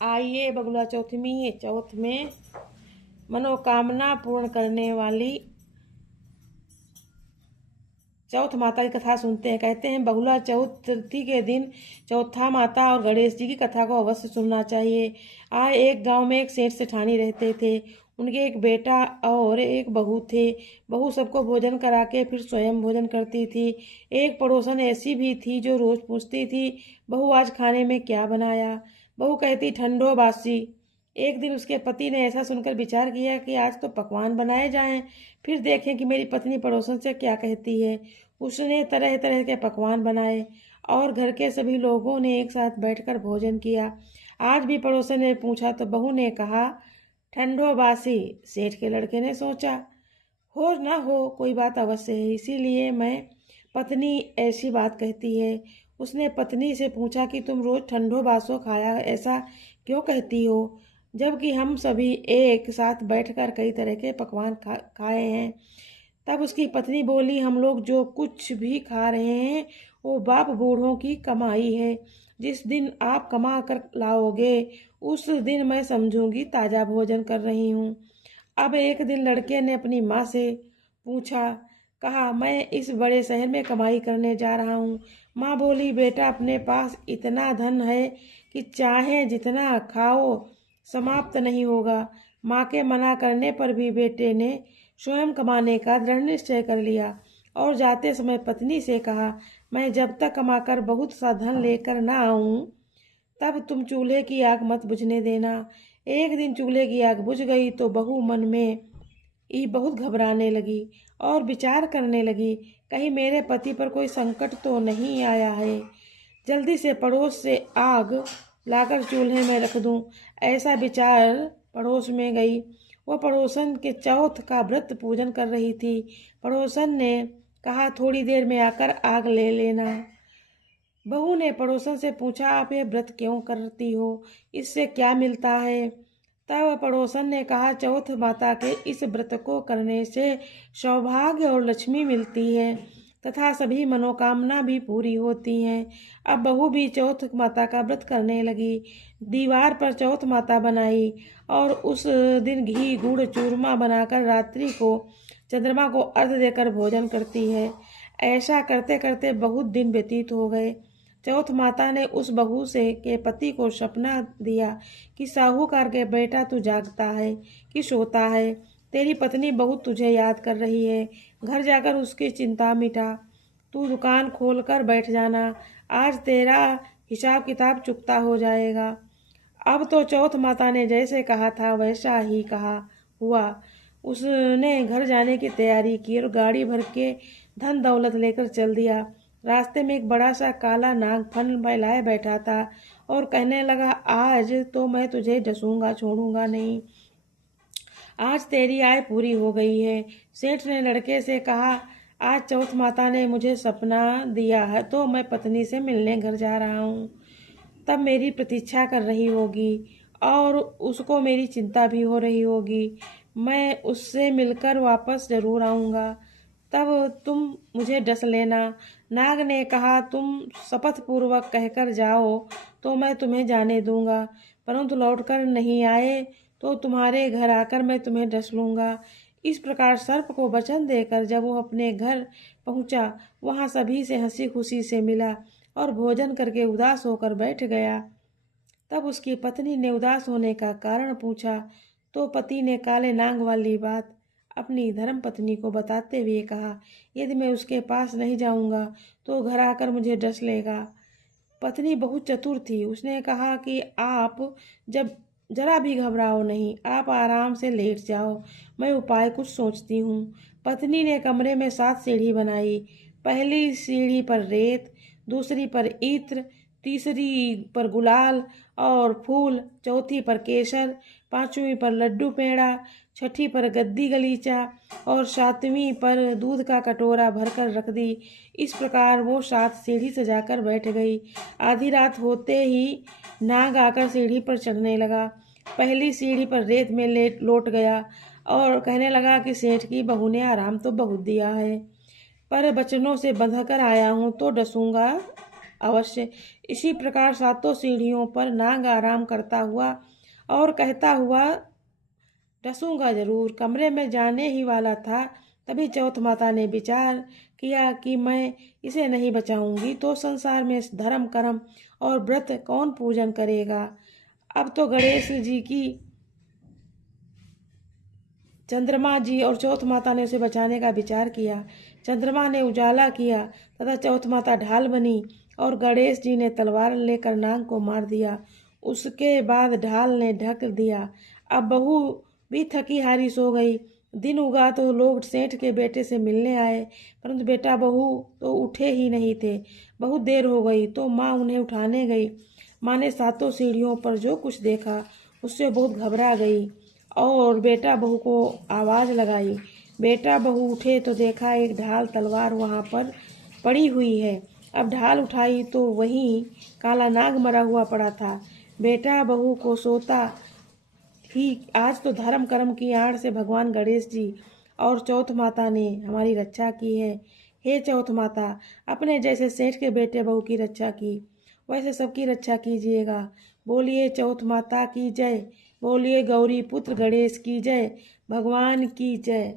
आइए बगुला चौथ में मनोकामना पूर्ण करने वाली चौथ माता की कथा सुनते हैं। कहते हैं बगुला चतुर्थी के दिन चौथा माता और गणेश जी की कथा को अवश्य सुनना चाहिए। एक गांव में एक सेठ सेठानी रहते थे। उनके एक बेटा और एक बहू थे। बहू सबको भोजन करा के फिर स्वयं भोजन करती थी। एक पड़ोसन ऐसी भी थी जो रोज पूछती थी, बहू आज खाने में क्या बनाया। बहू कहती ठंडो बासी। एक दिन उसके पति ने ऐसा सुनकर विचार किया कि आज तो पकवान बनाए जाएं, फिर देखें कि मेरी पत्नी पड़ोसन से क्या कहती है। उसने तरह तरह के पकवान बनाए और घर के सभी लोगों ने एक साथ बैठकर भोजन किया। आज भी पड़ोसन ने पूछा तो बहू ने कहा ठंडो बासी। सेठ के लड़के ने सोचा, हो न हो कोई बात अवश्य है, इसीलिए मैं पत्नी ऐसी बात कहती है। उसने पत्नी से पूछा कि तुम रोज ठंडो बासो खाया ऐसा क्यों कहती हो, जबकि हम सभी एक साथ बैठकर कई तरह के पकवान खाए हैं। तब उसकी पत्नी बोली, हम लोग जो कुछ भी खा रहे हैं वो बाप बूढ़ों की कमाई है। जिस दिन आप कमा कर लाओगे उस दिन मैं समझूंगी ताजा भोजन कर रही हूँ। अब एक दिन लड़के ने अपनी माँ से पूछा, कहा मैं इस बड़े शहर में कमाई करने जा रहा हूँ। माँ बोली, बेटा अपने पास इतना धन है कि चाहे जितना खाओ समाप्त नहीं होगा। माँ के मना करने पर भी बेटे ने स्वयं कमाने का दृढ़ निश्चय कर लिया और जाते समय पत्नी से कहा, मैं जब तक कमाकर बहुत सा धन लेकर ना आऊं तब तुम चूल्हे की आग मत बुझने देना। एक दिन चूल्हे की आग बुझ गई तो बहू मन में ही बहुत घबराने लगी और विचार करने लगी, कहीं मेरे पति पर कोई संकट तो नहीं आया है। जल्दी से पड़ोस से आग लाकर चूल्हे में रख दूं, ऐसा विचार पड़ोस में गई। वह पड़ोसन के चौथ का व्रत पूजन कर रही थी। पड़ोसन ने कहा, थोड़ी देर में आकर आग ले लेना। बहू ने पड़ोसन से पूछा, आप ये व्रत क्यों करती हो, इससे क्या मिलता है। तब पड़ोसन ने कहा, चौथ माता के इस व्रत को करने से सौभाग्य और लक्ष्मी मिलती है तथा सभी मनोकामना भी पूरी होती हैं। अब बहू भी चौथ माता का व्रत करने लगी। दीवार पर चौथ माता बनाई और उस दिन घी गुड़ चूरमा बनाकर रात्रि को चंद्रमा को अर्घ्य देकर भोजन करती है। ऐसा करते करते बहुत दिन व्यतीत हो गए। चौथ माता ने उस बहू से के पति को सपना दिया कि साहूकार के बेटा तू जागता है कि सोता है, तेरी पत्नी बहुत तुझे याद कर रही है, घर जाकर उसकी चिंता मिटा, तू दुकान खोल कर बैठ जाना, आज तेरा हिसाब किताब चुकता हो जाएगा। अब तो चौथ माता ने जैसे कहा था वैसा ही कहा हुआ। उसने घर जाने की तैयारी की और गाड़ी भर के धन दौलत लेकर चल दिया। रास्ते में एक बड़ा सा काला नाग फन फैलाए बैठा था और कहने लगा, आज तो मैं तुझे डसूंगा छोड़ूंगा नहीं, आज तेरी आय पूरी हो गई है। सेठ ने लड़के से कहा, आज चौथ माता ने मुझे सपना दिया है तो मैं पत्नी से मिलने घर जा रहा हूँ। तब मेरी प्रतीक्षा कर रही होगी और उसको मेरी चिंता भी हो रही होगी। मैं उससे मिलकर वापस जरूर आऊँगा, तब तुम मुझे डस लेना। नाग ने कहा, तुम शपथ पूर्वक कहकर जाओ तो मैं तुम्हें जाने दूंगा, परंतु लौटकर नहीं आए तो तुम्हारे घर आकर मैं तुम्हें डस लूंगा। इस प्रकार सर्प को वचन देकर जब वो अपने घर पहुंचा, वहां सभी से हंसी खुशी से मिला और भोजन करके उदास होकर बैठ गया। तब उसकी पत्नी ने उदास होने का कारण पूछा तो पति ने काले नाग वाली बात अपनी धर्म पत्नी को बताते हुए कहा, यदि मैं उसके पास नहीं जाऊंगा तो घर आकर मुझे डस लेगा। पत्नी बहुत चतुर थी। उसने कहा कि आप जब जरा भी घबराओ नहीं, आप आराम से लेट जाओ, मैं उपाय कुछ सोचती हूँ। पत्नी ने कमरे में 7 सीढ़ी बनाई। पहली सीढ़ी पर रेत, दूसरी पर इत्र, तीसरी पर गुलाल और फूल, चौथी पर केसर, पांचवी पर लड्डू पेड़ा, छठी पर गद्दी गलीचा और सातवीं पर दूध का कटोरा भरकर रख दी। इस प्रकार वो 7 सीढ़ी सजाकर बैठ गई। आधी रात होते ही नाग आकर सीढ़ी पर चढ़ने लगा। पहली सीढ़ी पर रेत में लेट लौट गया और कहने लगा कि सेठ की बहू ने आराम तो बहुत दिया है, पर बचनों से बंध कर आया हूँ तो डसूंगा अवश्य। इसी प्रकार सातों सीढ़ियों पर नाग आराम करता हुआ और कहता हुआ डसूंगा जरूर। कमरे में जाने ही वाला था, तभी चौथ माता ने विचार किया कि मैं इसे नहीं बचाऊंगी तो संसार में धर्म कर्म और व्रत कौन पूजन करेगा। अब तो गणेश जी की चंद्रमा जी और चौथ माता ने उसे बचाने का विचार किया। चंद्रमा ने उजाला किया तथा चौथ माता ढाल बनी और गणेश जी ने तलवार लेकर नाग को मार दिया। उसके बाद ढाल ने ढक दिया। अब बहू भी थकी हारी सो गई। दिन उगा तो लोग सेठ के बेटे से मिलने आए, परंतु बेटा बहू तो उठे ही नहीं थे। बहुत देर हो गई तो माँ उन्हें उठाने गई। माँ ने सातों सीढ़ियों पर जो कुछ देखा उससे बहुत घबरा गई और बेटा बहू को आवाज़ लगाई। बेटा बहू उठे तो देखा एक ढाल तलवार वहाँ पर पड़ी हुई है। अब ढाल उठाई तो वहीं काला नाग मरा हुआ पड़ा था। बेटा बहू को सोता ही आज तो धर्म कर्म की आड़ से भगवान गणेश जी और चौथ माता ने हमारी रक्षा की है। हे चौथ माता, अपने जैसे सेठ के बेटे बहू की रक्षा की, वैसे सबकी रक्षा कीजिएगा। बोलिए चौथ माता की जय। बोलिए गौरी पुत्र गणेश की जय। भगवान की जय।